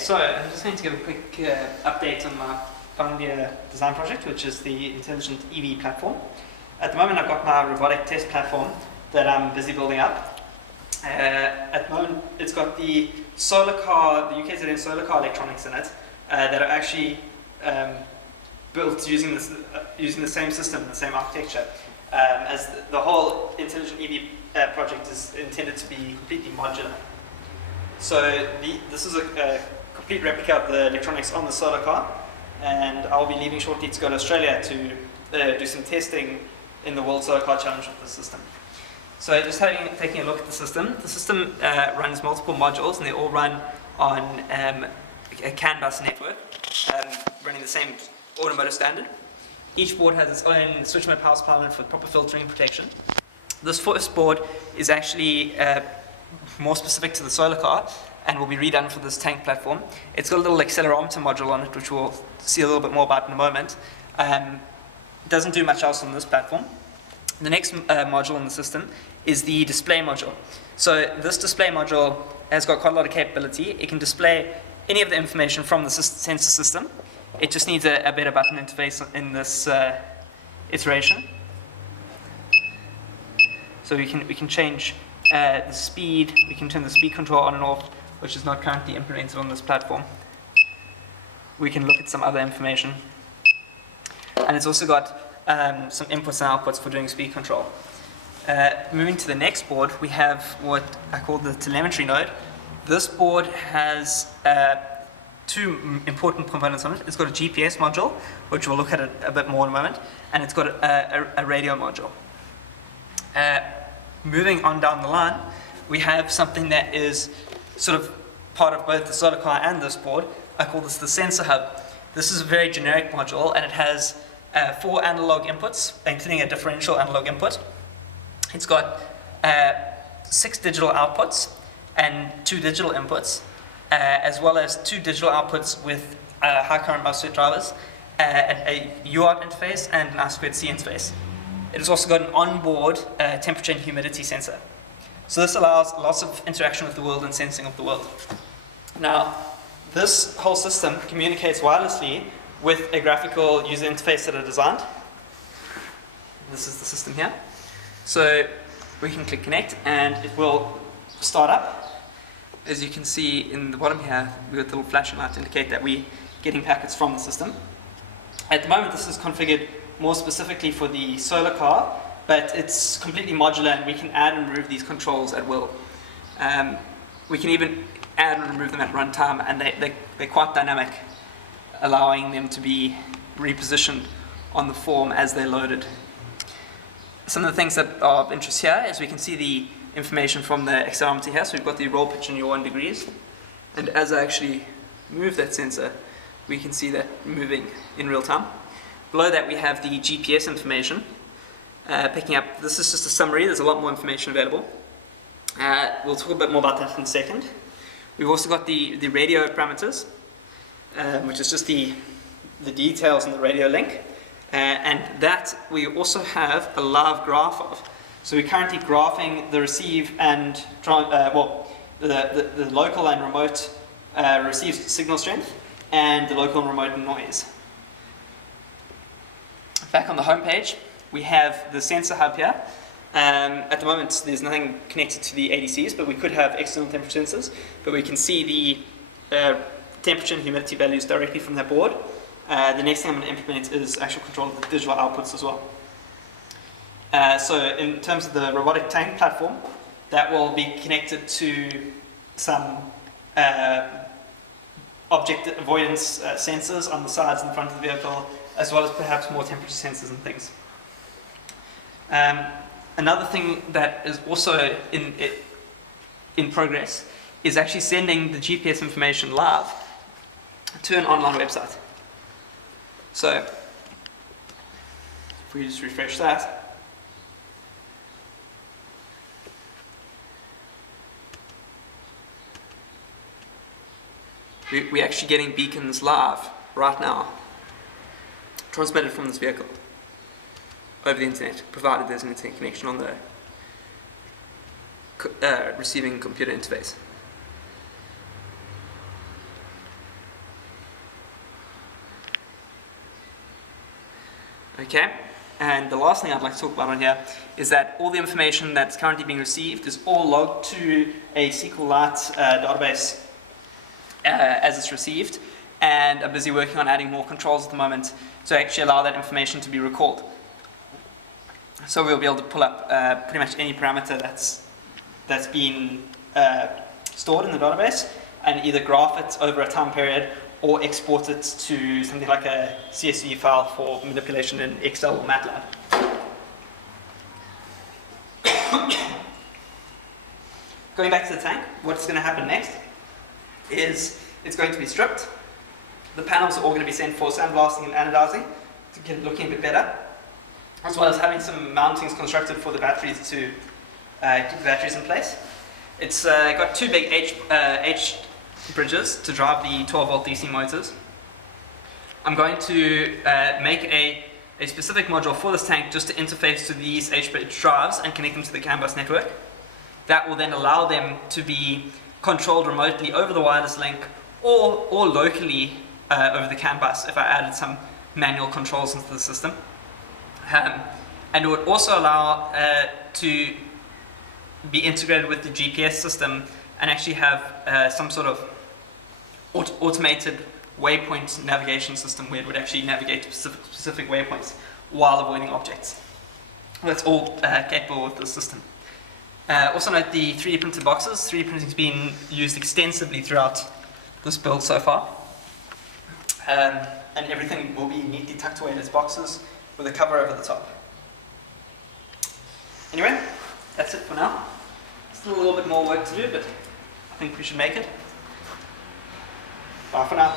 so I'm just going to give a quick update on my final year design project, which is the intelligent EV platform. At the moment, I've got my robotic test platform that I'm busy building up. At the moment, it's got the solar car, the UKZN solar car electronics in it that are actually built using the same system, the same architecture, as the whole intelligent EV project is intended to be completely modular. So this is a complete replica of the electronics on the solar car, and I'll be leaving shortly to go to Australia to do some testing in the World Solar Car Challenge with the system. So just taking a look at the system runs multiple modules, and they all run on a CAN bus network, running the same automotive standard. Each board has its own switch mode power supply for proper filtering and protection. This first board is actually more specific to the solar car and will be redone for this tank platform. It's got a little accelerometer module on it, which we'll see a little bit more about in a moment. It doesn't do much else on this platform. The next module in the system is the display module. So this display module has got quite a lot of capability. It can display any of the information from the sensor system. It just needs a better button interface in this iteration. So we can change the speed, we can turn the speed control on and off, which is not currently implemented on this platform. We can look at some other information. And it's also got some inputs and outputs for doing speed control. Moving to the next board, we have what I call the telemetry node. This board has two important components on it. It's got a GPS module, which we'll look at a bit more in a moment, and it's got a radio module. Moving on down the line, we have something that is sort of part of both the solar car and this board. I call this the sensor hub. This is a very generic module, and it has 4 analog inputs, including a differential analog input. It's got 6 digital outputs and 2 digital inputs, as well as 2 digital outputs with high current MOSFET drivers, a UART interface and an I2C interface. It has also got an onboard temperature and humidity sensor. So this allows lots of interaction with the world and sensing of the world. Now, this whole system communicates wirelessly with a graphical user interface that I designed. This is the system here. So we can click connect and it will start up. As you can see in the bottom here, we've got the little flashing light to indicate that we're getting packets from the system. At the moment, this is configured more specifically for the solar car, but it's completely modular and we can add and remove these controls at will. We can even add and remove them at runtime, and they're quite dynamic, allowing them to be repositioned on the form as they're loaded. Some of the things that are of interest here is we can see the information from the accelerometer here. So we've got the roll pitch in your 1 degrees, and as I actually move that sensor, we can see that moving in real time. Below that we have the GPS information picking up. This is just a summary, there's a lot more information available. We'll talk a bit more about that in a second. We've also got the radio parameters, which is just the details in the radio link. And that we also have a live graph of. So we're currently graphing the receive and, the local and remote receive signal strength and the local and remote noise. Back on the home page, we have the sensor hub here. At the moment, there's nothing connected to the ADCs, but we could have external temperature sensors. But we can see the temperature and humidity values directly from that board. The next thing I'm going to implement is actual control of the digital outputs as well. So in terms of the robotic tank platform, that will be connected to some object avoidance sensors on the sides and the front of the vehicle, as well as perhaps more temperature sensors and things. Another thing that is also in progress is actually sending the GPS information live to an online website. So if we just refresh that, we're actually getting beacons live right now, transmitted from this vehicle over the internet, provided there's an internet connection on the receiving computer interface. Okay, and the last thing I'd like to talk about on here is that all the information that's currently being received is all logged to a SQLite database as it's received, and I'm busy working on adding more controls at the moment to actually allow that information to be recalled. So we'll be able to pull up pretty much any parameter that's been stored in the database and either graph it over a time period or export it to something like a CSV file for manipulation in Excel or MATLAB. Going back to the tank, what's going to happen next is it's going to be stripped. The panels are all going to be sent for sandblasting and anodizing to get it looking a bit better, as well as having some mountings constructed for the batteries to keep the batteries in place. It's got two big H bridges to drive the 12-volt DC motors. I'm going to make a specific module for this tank just to interface to these H-bridge drives and connect them to the CAN bus network. That will then allow them to be controlled remotely over the wireless link or locally over the CAN bus if I added some manual controls into the system. And it would also allow to be integrated with the GPS system and actually have some sort of automated waypoint navigation system where it would actually navigate to specific waypoints while avoiding objects. That's all capable with this system. Also note the 3D printed boxes. 3D printing has been used extensively throughout this build so far. And everything will be neatly tucked away in its boxes with a cover over the top. Anyway, that's it for now. Still a little bit more work to do, but I think we should make it. Bye for now.